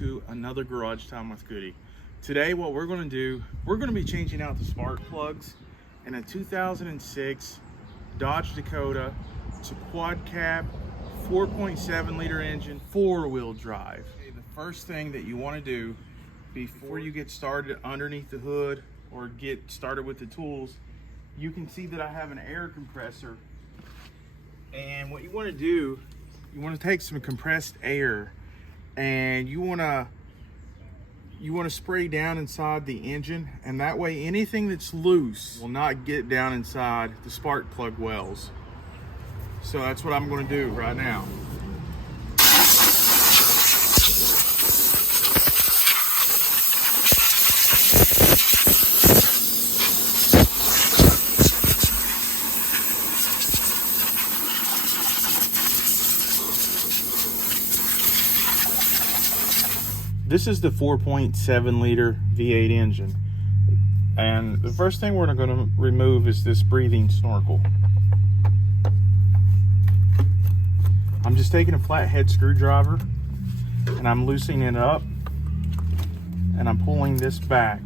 to another Garage Time with Goody. Today what we're going to do, we're going to be changing out the spark plugs in a 2006 Dodge Dakota. It's a quad cab, 4.7 liter engine, 4-wheel drive. Okay, the first thing that you want to do before you get started underneath the hood or get started with the tools, you can see that I have an air compressor. And what you want to do, you want to take some compressed air and you want to spray down inside the engine, and that way anything that's loose will not get down inside the spark plug wells. So that's what I'm going to do right now. This is the 4.7 liter V8 engine, and the first thing we're going to remove is this breathing snorkel. I'm just taking a flathead screwdriver and I'm loosening it up and I'm pulling this back.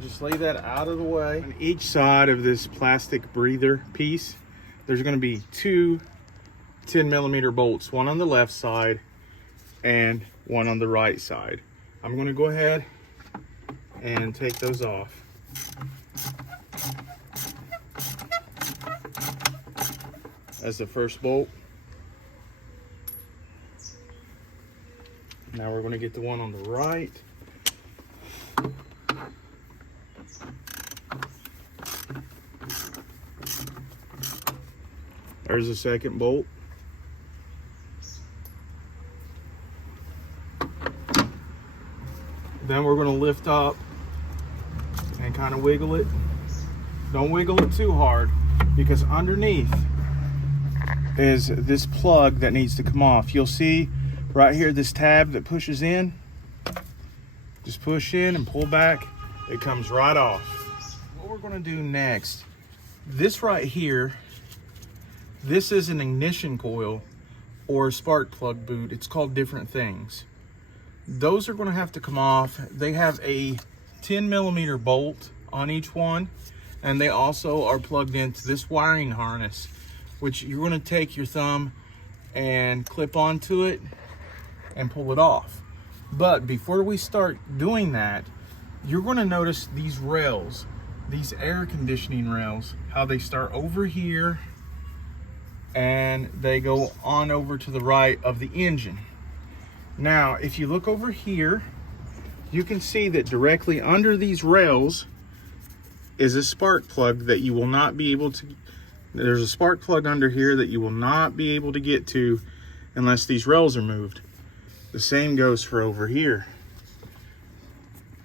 Just lay that out of the way. On each side of this plastic breather piece, there's going to be two 10mm bolts, one on the left side and one on the right side. I'm going to go ahead and take those off. As the first bolt. Now we're going to get the one on the right. There's the second bolt. Then we're going to lift up and kind of wiggle it. Don't wiggle it too hard, because underneath is this plug that needs to come off. You'll see right here this tab that pushes in. Just push in and pull back. It comes right off. What we're going to do next, this right here, this is an ignition coil or a spark plug boot. It's called different things. Those are going to have to come off. They have a 10mm bolt on each one, and they also are plugged into this wiring harness, which you're going to take your thumb and clip onto it and pull it off. But before we start doing that, you're going to notice these rails, these air conditioning rails, how they start over here and they go on over to the right of the engine. Now, if you look over here, you can see that directly under these rails is a spark plug that you will not be able to, there's a spark plug under here that you will not be able to get to unless these rails are moved. The same goes for over here.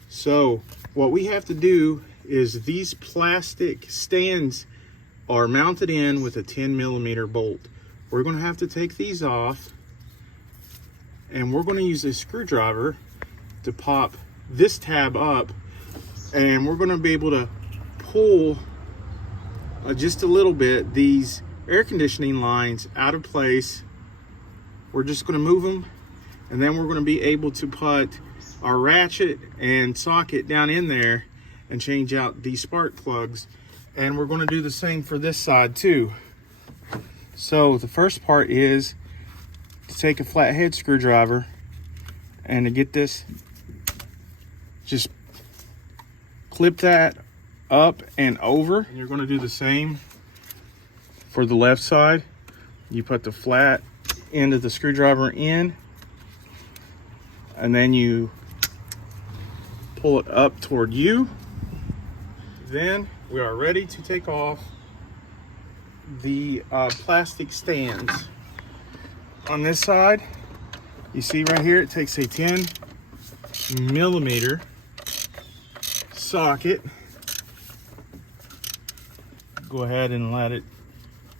So what we have to do is these plastic stands are mounted in with a 10mm bolt. We're going to have to take these off, and we're going to use a screwdriver to pop this tab up, and we're going to be able to pull just a little bit these air conditioning lines out of place. We're just going to move them, and then we're going to be able to put our ratchet and socket down in there and change out these spark plugs. And we're going to do the same for this side too. So the first part is to take a flathead screwdriver and to get this, just clip that up and over. And you're going to do the same for the left side. You put the flat end of the screwdriver in, and then you pull it up toward you. Then we are ready to take off the plastic stands. On this side, you see right here, it takes a 10mm socket. Go ahead and let it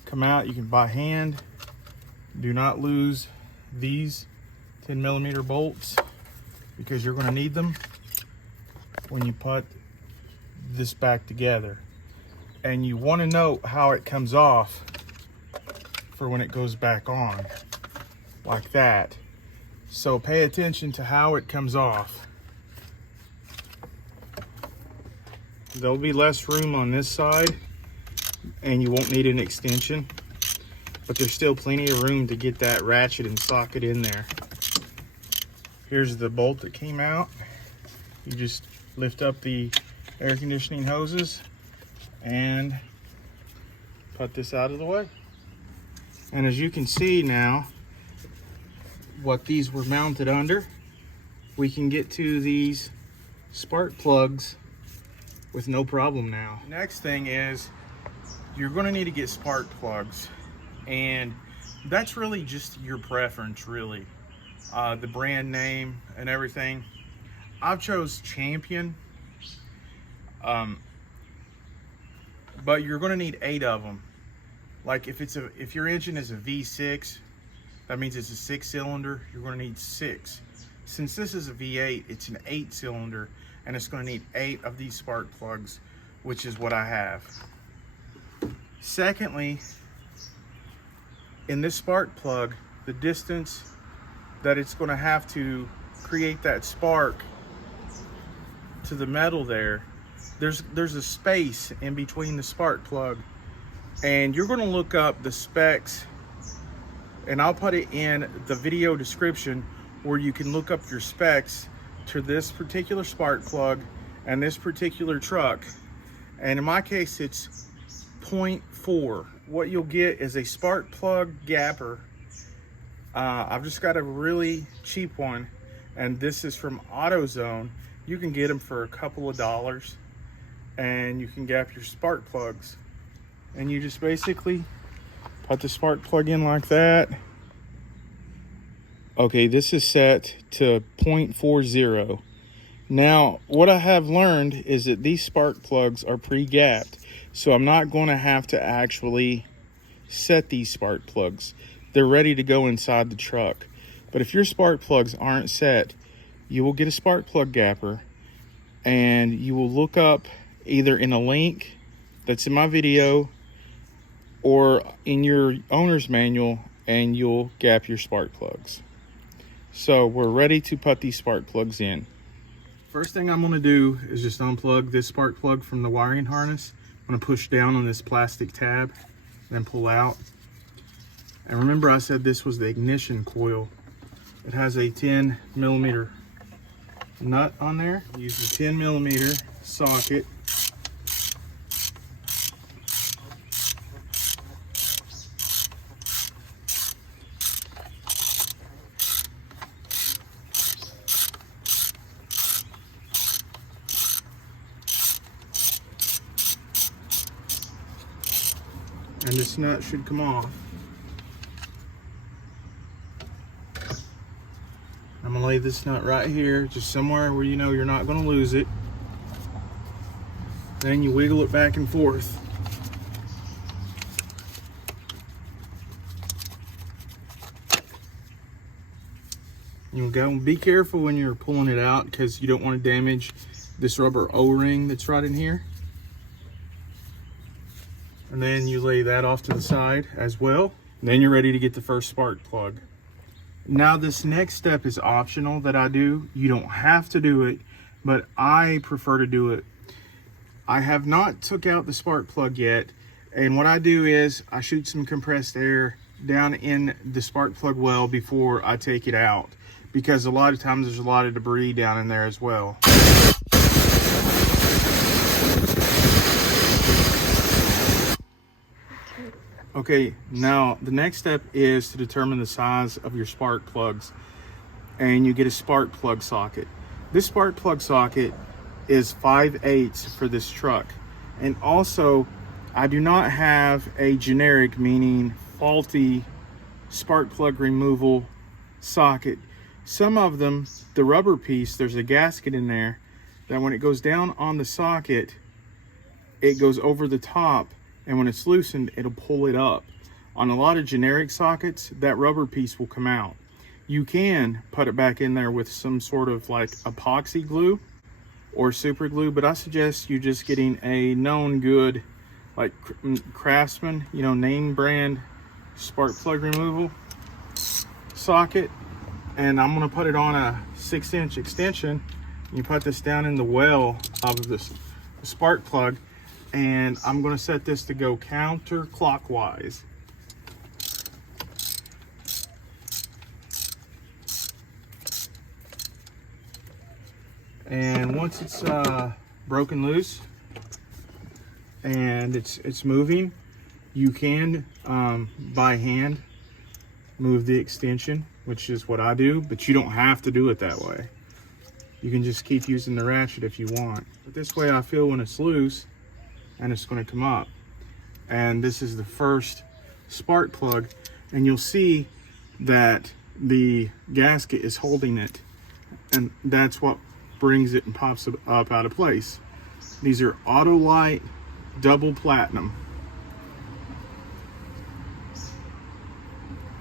come out. You can by hand. Do not lose these 10mm bolts because you're going to need them when you put this back together. And you want to know how it comes off for when it goes back on, like that. So pay attention to how it comes off. There'll be less room on this side and you won't need an extension, but there's still plenty of room to get that ratchet and socket in there. Here's the bolt that came out. You just lift up the air conditioning hoses and put this out of the way. And as you can see now, what these were mounted under, we can get to these spark plugs with no problem now. Next thing is you're going to need to get spark plugs, and that's really just your preference, really. The brand name and everything. I've chose Champion, but you're going to need 8 of them. Like if your engine is a V6, that means it's a 6-cylinder. You're going to need 6. Since this is a V8, it's an 8-cylinder, and it's going to need 8 of these spark plugs, which is what I have. Secondly, in this spark plug, the distance that it's going to have to create that spark to the metal there's a space in between the spark plug, and you're going to look up the specs, and I'll put it in the video description where you can look up your specs to this particular spark plug and this particular truck. And in my case, it's 0.4. What you'll get is a spark plug gapper. I've just got a really cheap one, and this is from AutoZone. You can get them for a couple of dollars, and you can gap your spark plugs. And you just basically put the spark plug in like that. Okay, this is set to 0.40. Now, what I have learned is that these spark plugs are pre-gapped, so I'm not going to have to actually set these spark plugs. They're ready to go inside the truck. But if your spark plugs aren't set, you will get a spark plug gapper, and you will look up either in a link that's in my video or in your owner's manual, and you'll gap your spark plugs. So we're ready to put these spark plugs in. First thing I'm going to do is just unplug this spark plug from the wiring harness. I'm going to push down on this plastic tab, then pull out. And remember, I said this was the ignition coil. It has a 10mm nut on there. Use the 10mm socket. And this nut should come off. I'm gonna lay this nut right here, just somewhere where you know you're not gonna lose it. Then you wiggle it back and forth. You'll go and be careful when you're pulling it out, because you don't want to damage this rubber O-ring that's right in here. And then you lay that off to the side as well. Then you're ready to get the first spark plug. Now this next step is optional that I do. You don't have to do it, but I prefer to do it. I have not took out the spark plug yet, and what I do is I shoot some compressed air down in the spark plug well before I take it out, because a lot of times there's a lot of debris down in there as well. Okay, now the next step is to determine the size of your spark plugs, and you get a spark plug socket. This spark plug socket is 5/8 for this truck. And also, I do not have a generic, meaning faulty, spark plug removal socket. Some of them, the rubber piece, there's a gasket in there that when it goes down on the socket, it goes over the top, and when it's loosened, it'll pull it up. On a lot of generic sockets, that rubber piece will come out. You can put it back in there with some sort of like epoxy glue or super glue, but I suggest you just getting a known good, like Craftsman, you know, name brand spark plug removal socket. And I'm gonna put it on a 6-inch extension. You put this down in the well of this spark plug, and I'm gonna set this to go counterclockwise. And once it's broken loose and it's moving, you can by hand move the extension, which is what I do, but you don't have to do it that way. You can just keep using the ratchet if you want. But this way I feel when it's loose and it's going to come up. And this is the first spark plug, and you'll see that the gasket is holding it, and that's what brings it and pops it up out of place. These are Autolite double platinum,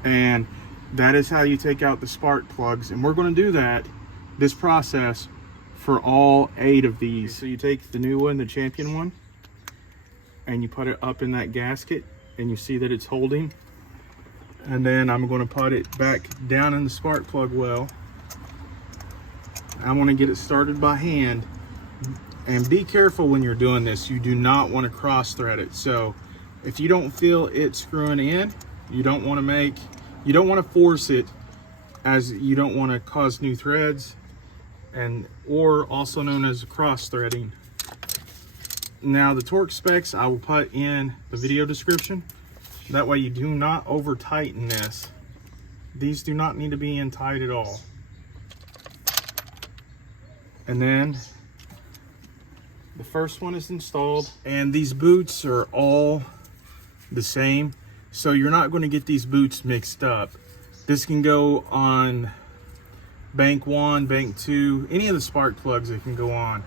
and that is how you take out the spark plugs. And we're going to do this process for all 8 of these. So you take the new one, the Champion one, and you put it up in that gasket, and you see that it's holding. And then I'm going to put it back down in the spark plug well. I want to get it started by hand, and be careful when you're doing this. You do not want to cross thread it. So if you don't feel it screwing in, you don't want to force it, as you don't want to cause new threads, or also known as cross threading. Now the torque specs I will put in the video description. That way you do not over tighten this. These do not need to be in tight at all. And then the first one is installed, and these boots are all the same, so you're not going to get these boots mixed up. This can go on bank 1, bank 2, any of the spark plugs that can go on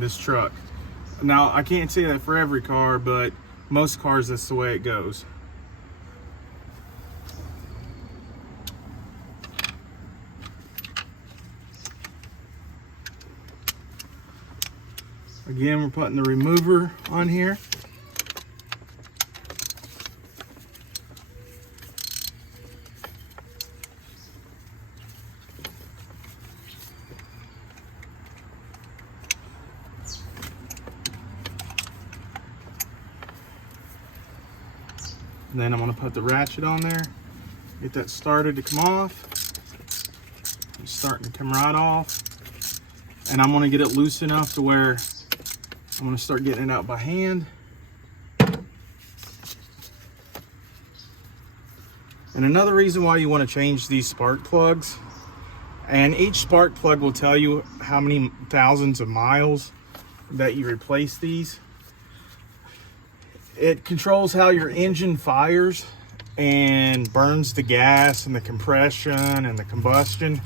this truck. Now I can't say that for every car, but most cars that's the way it goes. Again, we're putting the remover on here. And then I'm going to put the ratchet on there, get that started to come off. It's starting to come right off. And I'm going to get it loose enough to where I'm going to start getting it out by hand. And another reason why you want to change these spark plugs, and each spark plug will tell you how many thousands of miles that you replace these. It controls how your engine fires and burns the gas and the compression and the combustion.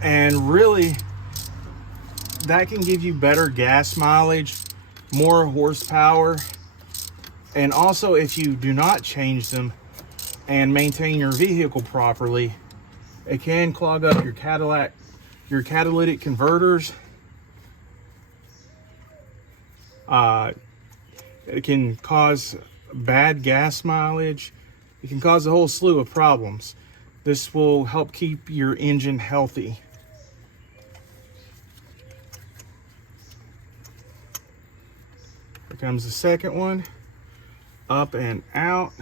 And really, that can give you better gas mileage, more horsepower. And also, if you do not change them and maintain your vehicle properly, it can clog up your catalytic converters. It can cause bad gas mileage. It can cause a whole slew of problems. This will help keep your engine healthy. Here comes the second one, up and out.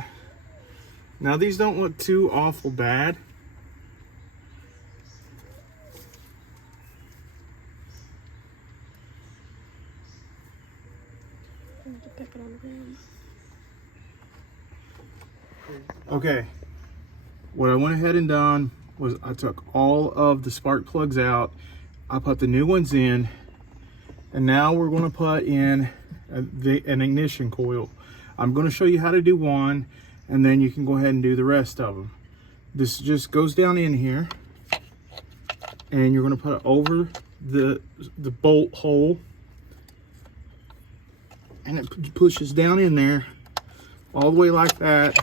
Now these don't look too awful bad. Okay, what I went ahead and done was I took all of the spark plugs out. I put the new ones in, and now we're going to put in an ignition coil. I'm going to show you how to do one, and then you can go ahead and do the rest of them. This just goes down in here, and you're going to put it over the bolt hole, and it pushes down in there all the way like that.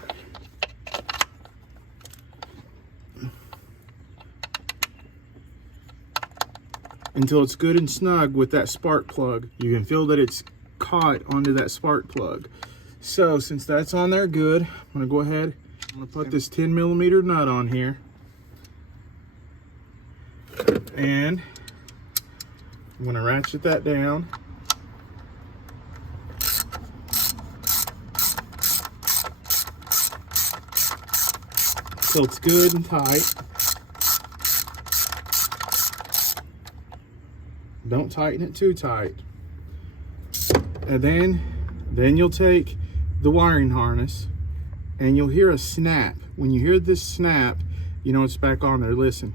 until it's good and snug with that spark plug. You can feel that it's caught onto that spark plug. So since that's on there good, I'm gonna go ahead, I'm gonna put this 10mm nut on here. And I'm gonna ratchet that down. So it's good and tight. Don't tighten it too tight. And then you'll take the wiring harness and you'll hear a snap. When you hear this snap, you know it's back on there. Listen.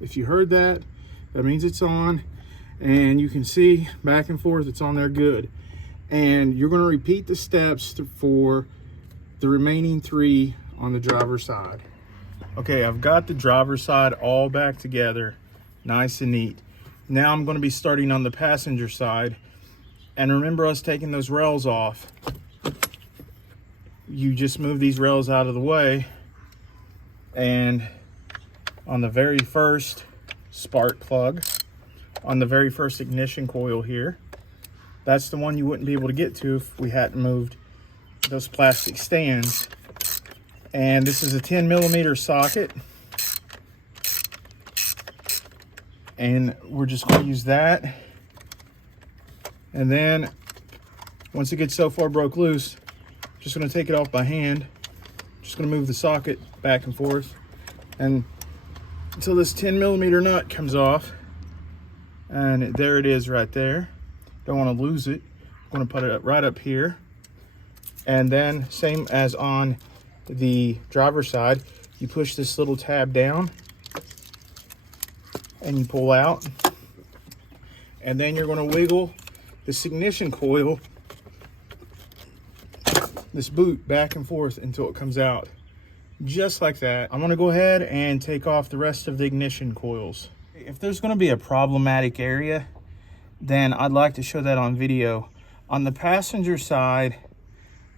If you heard that, that means it's on, and you can see back and forth, it's on there good. And you're going to repeat the steps for the remaining 3 on the driver's side. Okay, I've got the driver's side all back together, nice and neat. Now I'm going to be starting on the passenger side. And remember us taking those rails off. You just move these rails out of the way, and on the very first spark plug, on the very first ignition coil here, that's the one you wouldn't be able to get to if we hadn't moved those plastic stands. And this is a 10mm socket, and we're just going to use that. And then once it gets so far broke loose, just going to take it off by hand. Just going to move the socket back and forth, and until this 10mm nut comes off. And there it is right there. Don't want to lose it. I'm going to put it up right up here. And then same as on the driver's side, you push this little tab down and you pull out. And then you're going to wiggle this ignition coil, this boot, back and forth until it comes out. Just like that. I'm going to go ahead and take off the rest of the ignition coils. If there's going to be a problematic area, then I'd like to show that on video. On the passenger side,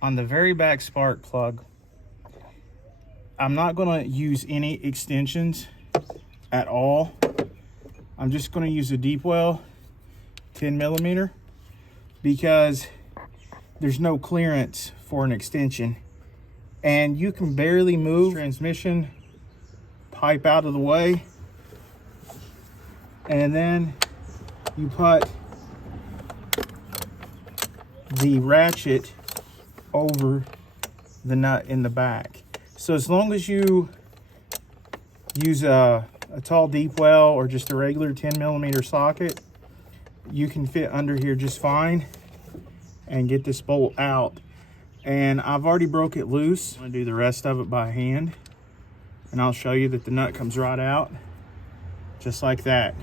on the very back spark plug, I'm not going to use any extensions at all. I'm just going to use a deep well 10mm because there's no clearance for an extension. And you can barely move transmission pipe out of the way. And then you put the ratchet over the nut in the back. So as long as you use a tall deep well or just a regular 10mm socket, you can fit under here just fine and get this bolt out. And I've already broke it loose. I'm gonna do the rest of it by hand, and I'll show you that the nut comes right out just like that.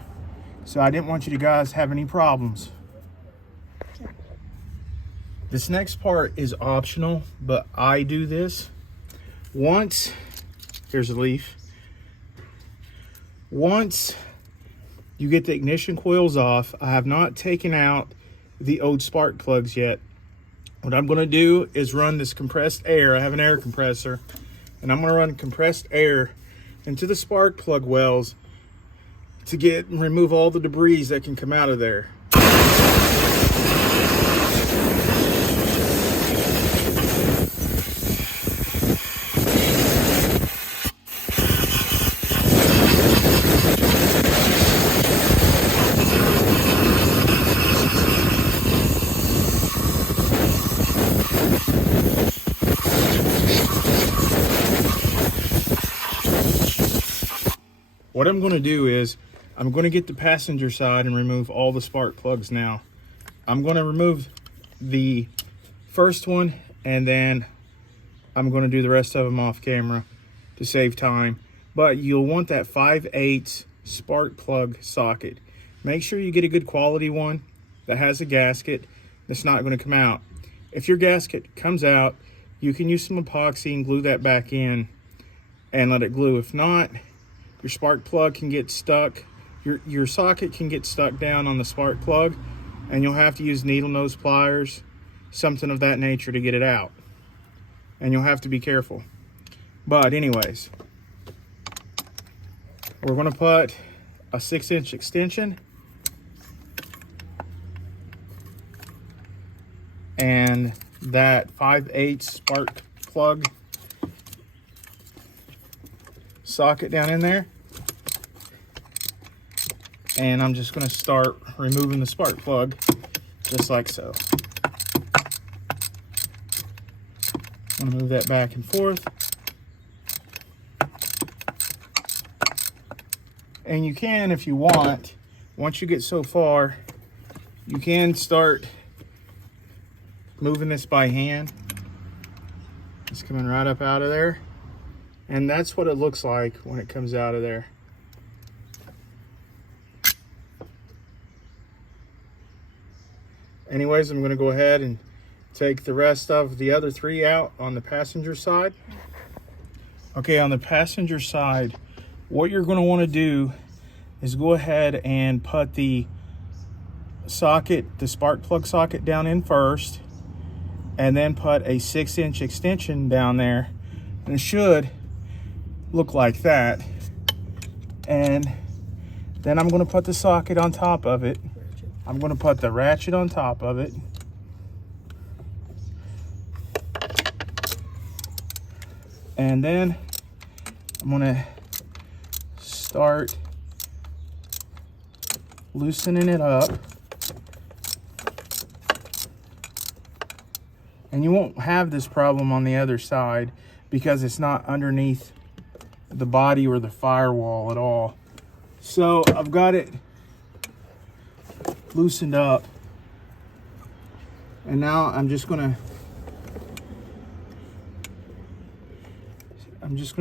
So I didn't want you to guys have any problems. This next part is optional, but I do this. Once, here's a leaf. Once you get the ignition coils off, I have not taken out the old spark plugs yet. What I'm going to do is run this compressed air. I have an air compressor, and I'm going to run compressed air into the spark plug wells to remove all the debris that can come out of there. What I'm going to do is I'm going to get the passenger side and remove all the spark plugs now. I'm going to remove the first one, and then I'm going to do the rest of them off camera to save time. But you'll want that 5/8 spark plug socket. Make sure you get a good quality one that has a gasket that's not going to come out. If your gasket comes out, you can use some epoxy and glue that back in and let it glue. If not, your spark plug can get stuck. Your socket can get stuck down on the spark plug, and you'll have to use needle nose pliers, something of that nature, to get it out. And you'll have to be careful. But anyways, we're going to put a 6-inch extension and that 5/8 spark plug socket down in there. And I'm just going to start removing the spark plug just like so. I'm going to move that back and forth. And you can, if you want, once you get so far, you can start moving this by hand. It's coming right up out of there. And that's what it looks like when it comes out of there. Anyways, I'm going to go ahead and take the rest of the other 3 out on the passenger side. Okay, on the passenger side, what you're going to want to do is go ahead and put the socket, the spark plug socket down in first, and then put a 6-inch extension down there. And it should look like that. And then I'm going to put the socket on top of it. I'm going to put the ratchet on top of it. And then I'm going to start loosening it up. And you won't have this problem on the other side because it's not underneath the body or the firewall at all. So I've got it loosened up. And now I'm just gonna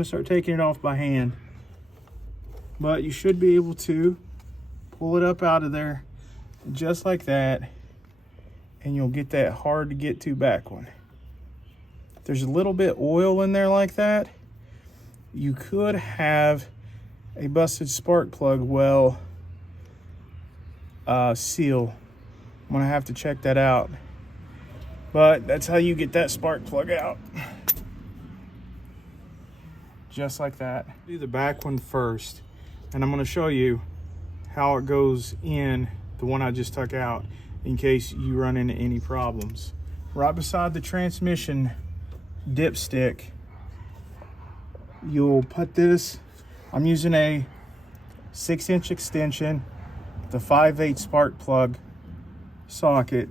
start taking it off by hand. But you should be able to pull it up out of there just like that, and you'll get that hard to get to back one. If there's a little bit oil in there like that, you could have a busted spark plug well seal. I'm gonna have to check that out. But that's how you get that spark plug out. Just like that. Do the back one first, and I'm gonna show you how it goes in, the one I just took out, in case you run into any problems. Right beside the transmission dipstick, you'll put this, I'm using a 6-inch extension, the 5/8 spark plug socket.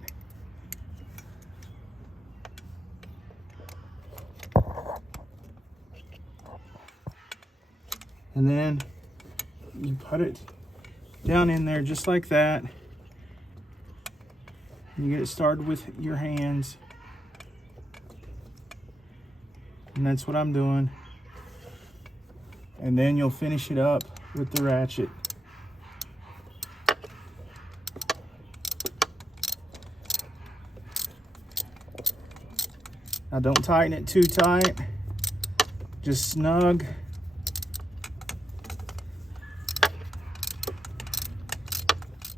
And then you put it down in there just like that. You get it started with your hands. And that's what I'm doing. And then you'll finish it up with the ratchet. Now don't tighten it too tight. Just snug.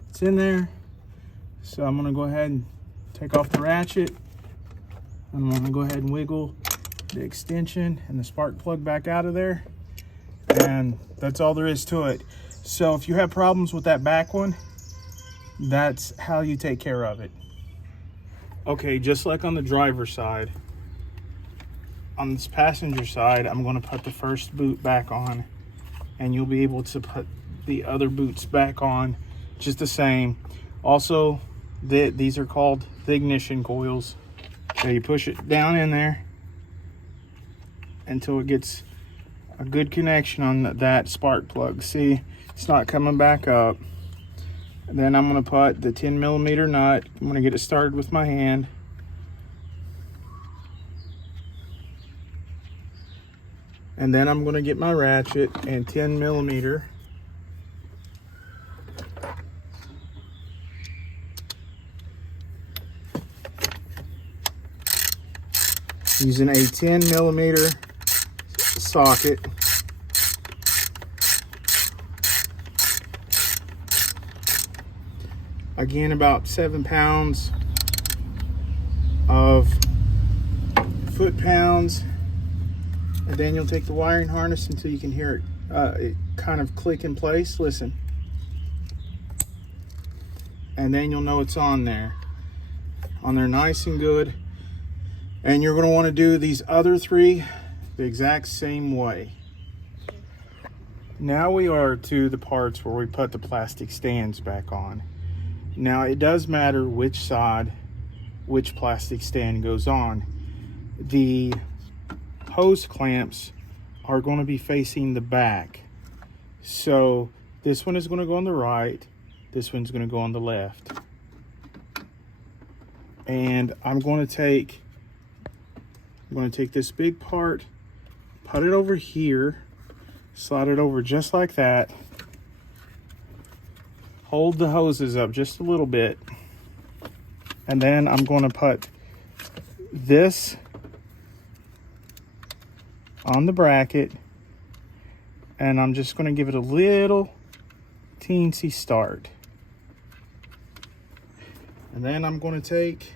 It's in there. So I'm gonna go ahead and take off the ratchet. I'm gonna go ahead and wiggle the extension and the spark plug back out of there. And that's all there is to it. So if you have problems with that back one, that's how you take care of it. Okay, just like on the driver's side, on this passenger side, I'm gonna put the first boot back on, and you'll be able to put the other boots back on just the same. Also, these are called the ignition coils. So you push it down in there until it gets a good connection on that spark plug. See, it's not coming back up. And then I'm gonna put the 10mm nut. I'm gonna get it started with my hand. And then I'm gonna get my ratchet and 10mm. Using a 10mm socket. Again, about 7 pounds of foot-pounds. And then you'll take the wiring harness until you can hear it, it kind of click in place. Listen. and then you'll know it's on there nice and good. And you're going to want to do these other 3 the exact same way. Now we are to the parts where we put the plastic stands back on. Now it does matter which side which plastic stand goes on. The hose clamps are going to be facing the back. So this one is going to go on the right, this one's going to go on the left. And I'm going to take this big part, put it over here, slide it over just like that. Hold the hoses up just a little bit. And then I'm going to put this on the bracket, and I'm just going to give it a little teensy start. And then I'm going to take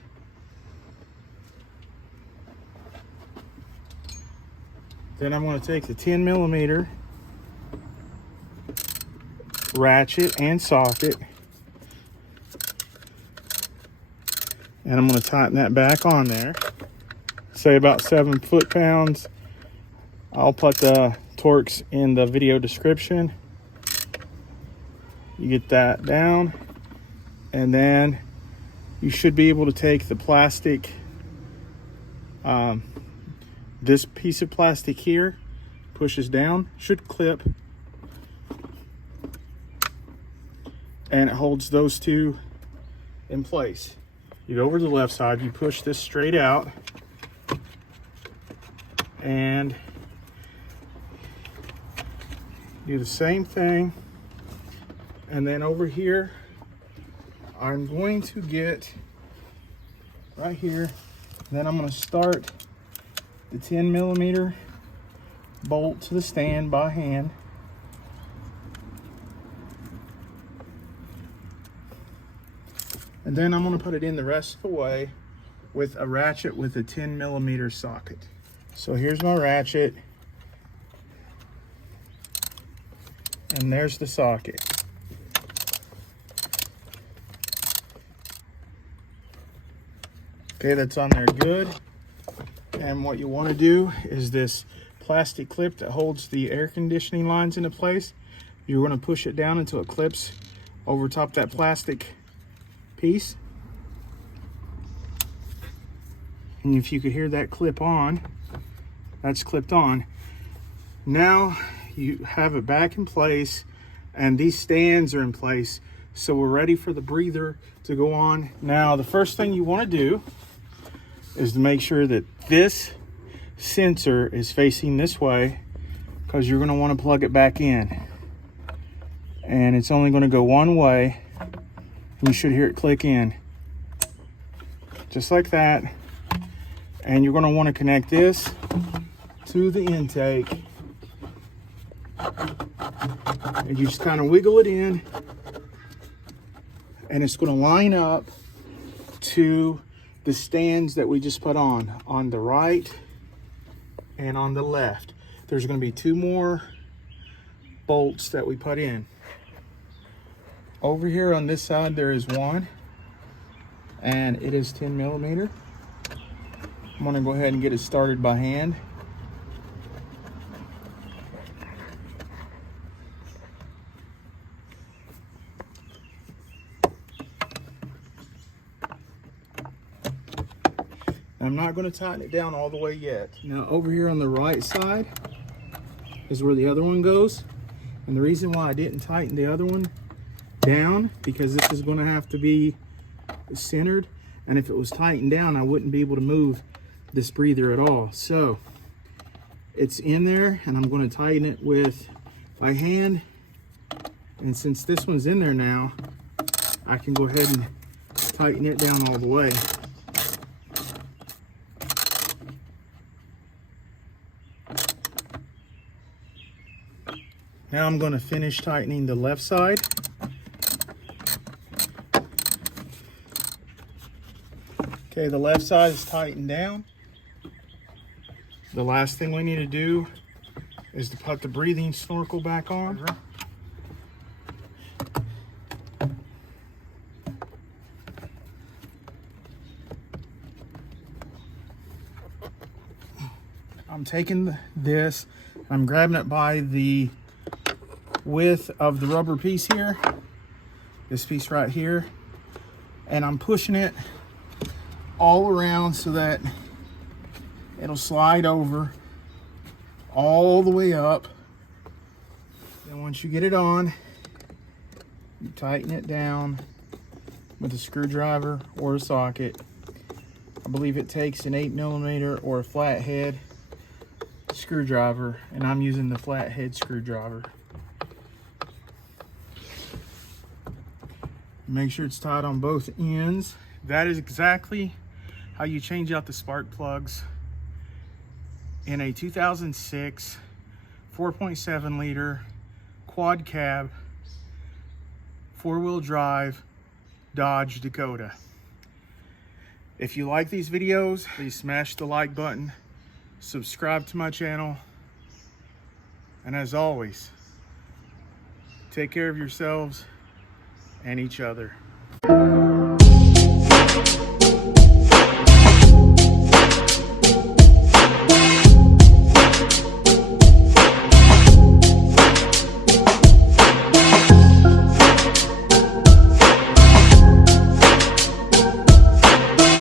the 10mm ratchet and socket, and I'm going to tighten that back on there. Say about 7 foot-pounds. I'll put the torques in the video description. You get that down, and then you should be able to take the plastic, this piece of plastic here pushes down, should clip, and it holds those 2 in place. You go over to the left side, you push this straight out, and do the same thing. And then over here, I'm going to get right here, and then I'm going to start the 10mm bolt to the stand by hand. And then I'm going to put it in the rest of the way with a ratchet with a 10mm socket. So here's my ratchet, and there's the socket. Okay, that's on there good. And what you want to do is this plastic clip that holds the air conditioning lines into place, you're going to push it down until it clips over top that plastic piece. And if you could hear that clip on, that's clipped on. Now you have it back in place, and these stands are in place, so we're ready for the breather to go on. Now the first thing you want to do is to make sure that this sensor is facing this way, because you're going to want to plug it back in, and it's only going to go one way. You should hear it click in just like that. And you're going to want to connect this to the intake, and you just kind of wiggle it in, and it's going to line up to the stands that we just put on the right and on the left. There's going to be 2 more bolts that we put in. Over here on this side there is one, and it is 10mm. I'm going to go ahead and get it started by hand. I'm not going to tighten it down all the way yet. Now over here on the right side is where the other one goes. And the reason why I didn't tighten the other one down, because this is going to have to be centered. And if it was tightened down, I wouldn't be able to move this breather at all. So it's in there, and I'm going to tighten it with my hand. And since this one's in there now, I can go ahead and tighten it down all the way. Now I'm going to finish tightening the left side. Okay, the left side is tightened down. The last thing we need to do is to put the breathing snorkel back on. I'm taking this, I'm grabbing it by the width of the rubber piece here, this piece right here, and I'm pushing it all around so that it'll slide over all the way up. And once you get it on, you tighten it down with a screwdriver or a socket. I believe it takes an 8mm or a flathead screwdriver, and I'm using the flathead screwdriver. Make sure it's tight on both ends. That is exactly how you change out the spark plugs in a 2006 4.7 liter quad cab 4-wheel drive Dodge Dakota. If you like these videos, please smash the like button, subscribe to my channel, and as always, take care of yourselves and each other.